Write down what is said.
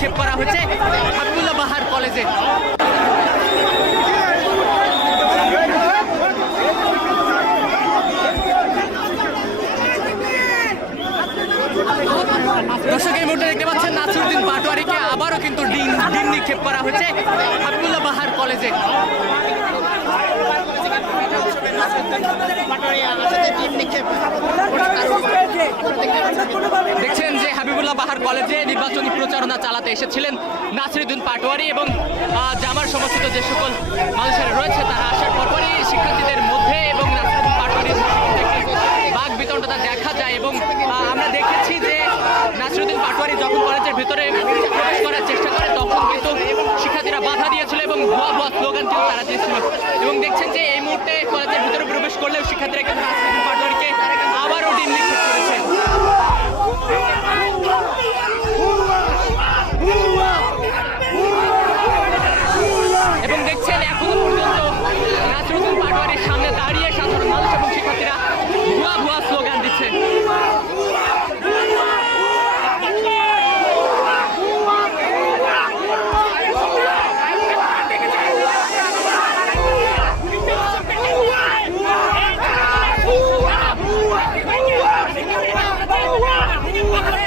নিক্ষেপ করা হয়েছে হাবিবুল্লাহ বাহার কলেজে। দর্শক এই মুহূর্তে দেখতে পাচ্ছেন নাসিরউদ্দিন পাটোয়ারিকে আবারও কিন্তু ডিম নিক্ষেপ করা হয়েছে হাবিবুল্লাহ বাহার কলেজে। দেখছেন যে হাবিবুল্লাহ বাহার কলেজে নির্বাচনী প্রচারণা চালাতে এসেছিলেন নাসিরউদ্দিন পাটোয়ারি এবং জামার সমর্থিত যে সকল মানুষেরা রয়েছে তারা আসার পরপরই শিক্ষার্থীদের মধ্যে এবং নাসিরউদ্দিন পাটোয়ারির বাক বিতণ্ডতা দেখা যায় এবং আমরা দেখেছি যে নাসিরউদ্দিন পাটোয়ারি যখন কলেজের ভিতরে প্রবেশ করার চেষ্টা করে তখন কিন্তু শিক্ষার্থীরা বাধা দিয়েছিল এবং ভুয়া ভুয়া স্লোগানটিও তারা দিয়েছিল এবং দেখছেন যে এই মুহূর্তে কলেজের ভিতরে প্রবেশ করলেও শিক্ষার্থীরা কিন্তু নাসিরউদ্দিন পাটোয়ারিকে আবারও ডিম নিক্ষেপ